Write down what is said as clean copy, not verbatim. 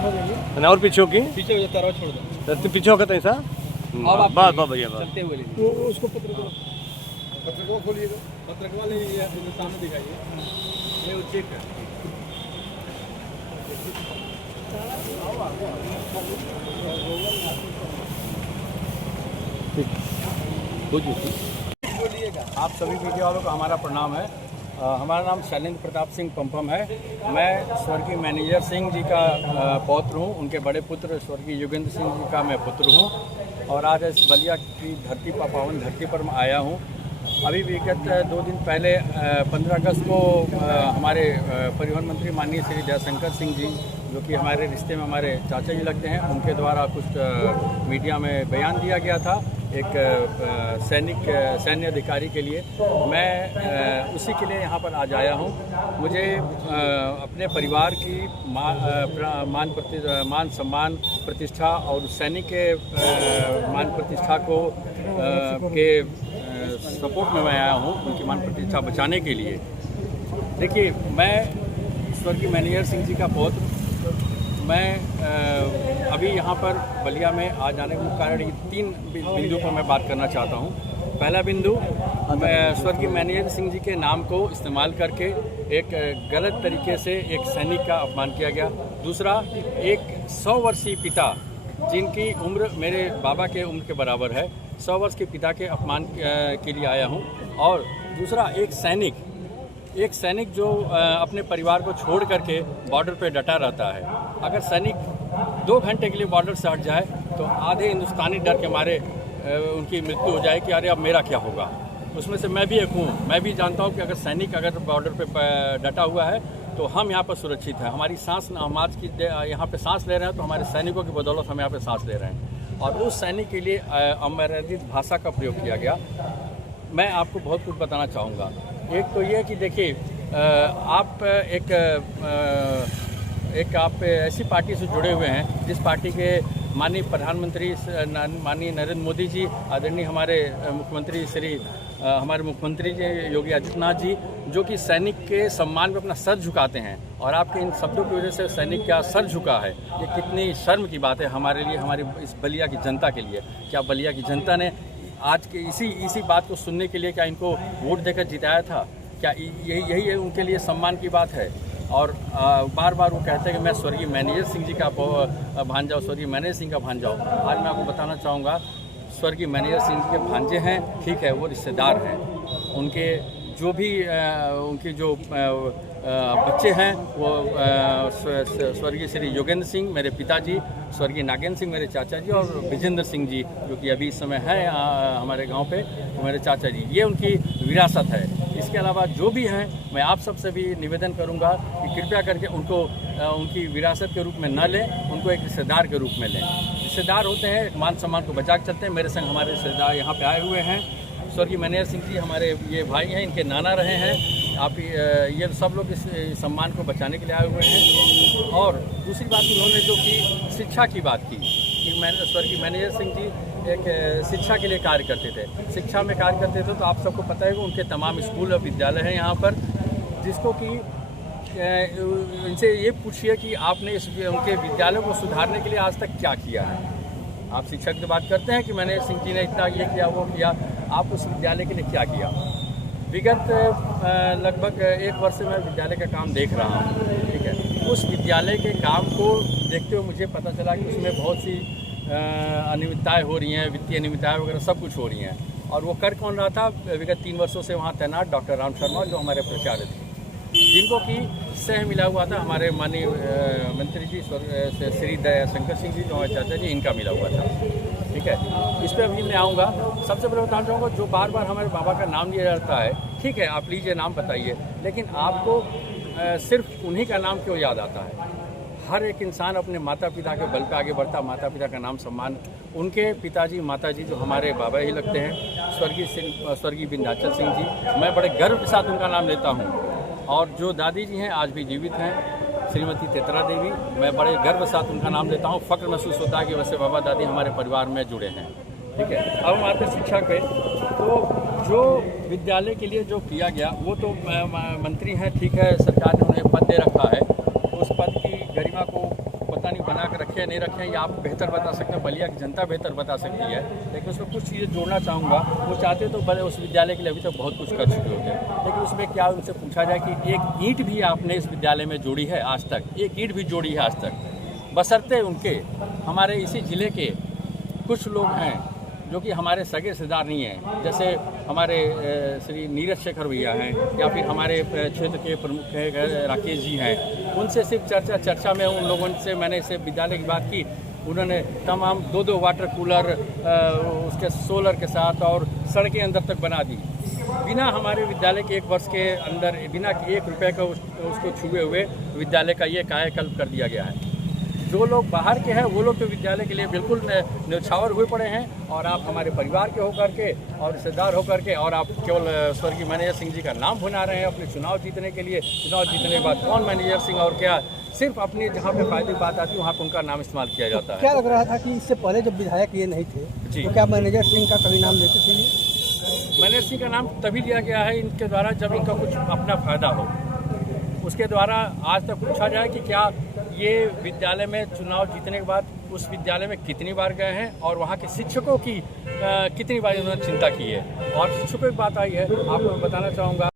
અને और पीछे की पीछे हो जाता रहो, छोड़ दो। तो पीछे होगा ऐसा अब आप बस बस भैया बस चलते हुए लीजिए। वो उसको पत्र को खोलिएगा। पत्रक वाले ये सामने दिखाइए, ये वो चेक है। बोलिएगा। आप सभी मीडिया वालों का हमारा प्रणाम है। हमारा नाम शैलेंद्र प्रताप सिंह पंपम है। मैं स्वर्गीय मैनेजर सिंह जी का पौत्र हूँ। उनके बड़े पुत्र स्वर्गीय योगेंद्र सिंह जी का मैं पुत्र हूँ और आज इस बलिया की धरती पर, पावन धरती पर मैं आया हूँ। अभी विगत 2 दिन पहले 15 अगस्त को हमारे परिवहन मंत्री माननीय श्री जयशंकर सिंह जी, जो कि हमारे रिश्ते में हमारे चाचा जी लगते हैं, उनके द्वारा कुछ मीडिया में बयान दिया गया था एक सैन्य अधिकारी के लिए। मैं उसी के लिए यहाँ पर आज आया हूँ। मुझे अपने परिवार की मान सम्मान प्रतिष्ठा और सैनिक के मान प्रतिष्ठा को के सपोर्ट में मैं आया हूँ, उनकी मान प्रतिष्ठा बचाने के लिए। देखिए, मैं स्वर्गीय मैनेजर सिंह जी का पौत्र, मैं अभी यहाँ पर बलिया में आ जाने का कारण ये 3 बिंदु पर मैं बात करना चाहता हूँ। पहला बिंदु, मैं स्वर्गीय मैनेजर सिंह जी के नाम को इस्तेमाल करके एक गलत तरीके से एक सैनिक का अपमान किया गया। दूसरा, एक 100 वर्षीय पिता जिनकी उम्र मेरे बाबा के उम्र के बराबर है, 100 वर्ष के पिता के अपमान के लिए आया हूँ। और दूसरा, एक सैनिक जो अपने परिवार को छोड़ करके बॉर्डर पे डटा रहता है। अगर सैनिक 2 घंटे के लिए बॉर्डर से हट जाए तो आधे हिंदुस्तानी डर के मारे उनकी मृत्यु हो जाए कि अरे अब मेरा क्या होगा। उसमें से मैं भी एक हूँ। मैं भी जानता हूँ कि अगर सैनिक बॉर्डर पे डटा हुआ है तो हम यहाँ पर सुरक्षित हैं। हमारी सांस, हम आज की यहाँ पे सांस ले रहे हैं तो हमारे सैनिकों की बदौलत हम यहाँ पे सांस ले रहे हैं। और उस सैनिक के लिए अमर्यादित भाषा का प्रयोग किया गया। मैं आपको बहुत कुछ बताना चाहूँगा। एक तो ये कि देखिए, आप ऐसी पार्टी से जुड़े हुए हैं जिस पार्टी के माननीय प्रधानमंत्री माननीय नरेंद्र मोदी जी, आदरणीय हमारे मुख्यमंत्री जी योगी आदित्यनाथ जी, जो कि सैनिक के सम्मान में अपना सर झुकाते हैं। और आपके इन शब्दों की वजह से सैनिक का सर झुका है। ये कितनी शर्म की बात है हमारे लिए, हमारी इस बलिया की जनता के लिए। क्या बलिया की जनता ने आज के इसी बात को सुनने के लिए क्या इनको वोट देकर जिताया था? क्या यही उनके लिए सम्मान की बात है? और बार बार वो कहते हैं कि मैं स्वर्गीय मैनेजर सिंह जी का भांजा हूँ, स्वर्गीय मैनेजर सिंह का भांजा हूँ। आज मैं आपको बताना चाहूँगा, स्वर्गीय मैनेजर सिंह जी के भांजे हैं, ठीक है, वो रिश्तेदार हैं। उनके जो भी उनके जो बच्चे हैं वो स्वर्गीय श्री योगेंद्र सिंह मेरे पिताजी, स्वर्गीय नागेंद्र सिंह मेरे चाचा जी, और विजेंद्र सिंह जी जो कि अभी इस समय है हमारे गांव पे, वो मेरे चाचा जी। ये उनकी विरासत है। इसके अलावा जो भी हैं, मैं आप सबसे भी निवेदन करूंगा कि कृपया करके उनको उनकी विरासत के रूप में न लें, उनको एक रिश्तेदार के रूप में लें। रिश्तेदार होते हैं, एक मान सम्मान को बचा के चलते हैं। मेरे संग हमारे रिश्तेदार यहाँ पे आए हुए हैं। स्वर्गीय मैनेजर सिंह जी हमारे ये भाई हैं, इनके नाना रहे हैं। आप ये सब लोग इस सम्मान को बचाने के लिए आए हुए हैं। और दूसरी बात, उन्होंने जो कि शिक्षा की बात की कि स्वर्गीय मैनेजर सिंह जी एक शिक्षा के लिए कार्य करते थे, शिक्षा में कार्य करते थे। तो आप सबको पता है कि उनके तमाम स्कूल और विद्यालय हैं यहाँ पर, जिसको कि इनसे ये पूछिए कि आपने उनके विद्यालयों को सुधारने के लिए आज तक क्या किया है। आप शिक्षक की बात करते हैं कि मैनेजर सिंह जी ने इतना ये किया वो किया, आप उस विद्यालय के लिए क्या किया? विगत लगभग 1 वर्ष से मैं विद्यालय का काम देख रहा हूँ, ठीक है। उस विद्यालय के काम को देखते हुए मुझे पता चला कि उसमें बहुत सी अनियमितताएँ हो रही हैं, वित्तीय अनियमितताएँ वगैरह सब कुछ हो रही हैं। और वो कर कौन रहा था? विगत 3 वर्षों से वहाँ तैनात डॉक्टर राम शर्मा, जो हमारे प्राचार्य थे, जिनको कि सह मिला हुआ था हमारे माननीय मंत्री जी श्री जयशंकर सिंह जी, जो हमारे चाचा जी, इनका मिला हुआ था, ठीक है। इस पर अभी मैं आऊँगा। सबसे पहले बताना चाहूँगा, जो बार बार हमारे बाबा का नाम लिया जाता है, ठीक है, आप लीजिए नाम बताइए, लेकिन आपको सिर्फ उन्हीं का नाम क्यों याद आता है? हर एक इंसान अपने माता पिता के बल पर आगे बढ़ता, माता पिता का नाम सम्मान। उनके पिताजी माताजी जो हमारे बाबा ही लगते हैं, स्वर्गीय विंध्याचल सिंह जी, मैं बड़े गर्व के साथ उनका नाम लेता हूँ। और जो दादी जी हैं आज भी जीवित हैं, श्रीमती तेतरा देवी, मैं बड़े गर्व के साथ उनका नाम लेता हूँ। फ़ख्र महसूस होता है कि वैसे बाबा दादी हमारे परिवार में जुड़े हैं, ठीक है। अब हम आते हैं शिक्षा पे। तो जो विद्यालय के लिए जो किया गया वो तो मंत्री हैं, ठीक है, सरकार ने उन्हें पद दे रखा है, उस पद की गरिमा को पता नहीं बना कर रखे या नहीं रखे, या आप बेहतर बता सकते हैं, बलिया की जनता बेहतर बता सकती है। लेकिन उसमें कुछ चीज़ें जोड़ना चाहूँगा। वो चाहते तो भले उस विद्यालय के लिए अभी तक बहुत कुछ कर चुके होते, लेकिन उसमें क्या उनसे पूछा जाए कि एक ईंट भी आपने इस विद्यालय में जोड़ी है आज तक? एक ईंट भी जोड़ी है आज तक? बशर्ते उनके हमारे इसी ज़िले के कुछ लोग हैं जो कि हमारे सगे रिश्तेदार नहीं हैं, जैसे हमारे श्री नीरज शेखर भैया हैं, या फिर हमारे क्षेत्र के प्रमुख राकेश जी हैं। उनसे सिर्फ चर्चा में उन लोगों से मैंने इसे विद्यालय की बात की। उन्होंने तमाम 2-2 वाटर कूलर उसके सोलर के साथ और सड़कें अंदर तक बना दी, बिना हमारे विद्यालय के 1 वर्ष के अंदर बिना 1 रुपये का उसको छुए हुए विद्यालय का ये कायाकल्प कर दिया गया है। जो लोग बाहर के हैं वो लोग तो विद्यालय के लिए बिल्कुल न्यौछावर हुए पड़े हैं, और आप हमारे परिवार के होकर के और रिश्तेदार होकर के, और आप केवल स्वर्गीय मैनेजर सिंह जी का नाम भुना रहे हैं अपने चुनाव जीतने के लिए। चुनाव जीतने के बाद कौन मैनेजर सिंह और क्या, सिर्फ अपनी जहाँ पे फायदे की बात आती है वहाँ पर उनका नाम इस्तेमाल किया जाता है। क्या लग रहा था कि इससे पहले जब विधायक ये नहीं थे जी। तो क्या मैनेजर सिंह का कभी नाम लेते थे? मैनेजर सिंह का नाम तभी लिया गया है इनके द्वारा जब इनका कुछ अपना फायदा हो। उसके द्वारा आज तक पूछा जाए कि क्या ये विद्यालय में चुनाव जीतने के बाद उस विद्यालय में कितनी बार गए हैं, और वहाँ के शिक्षकों की कितनी बार उन्होंने चिंता की है। और शिक्षकों की बात आई है, आपको मैं बताना चाहूँगा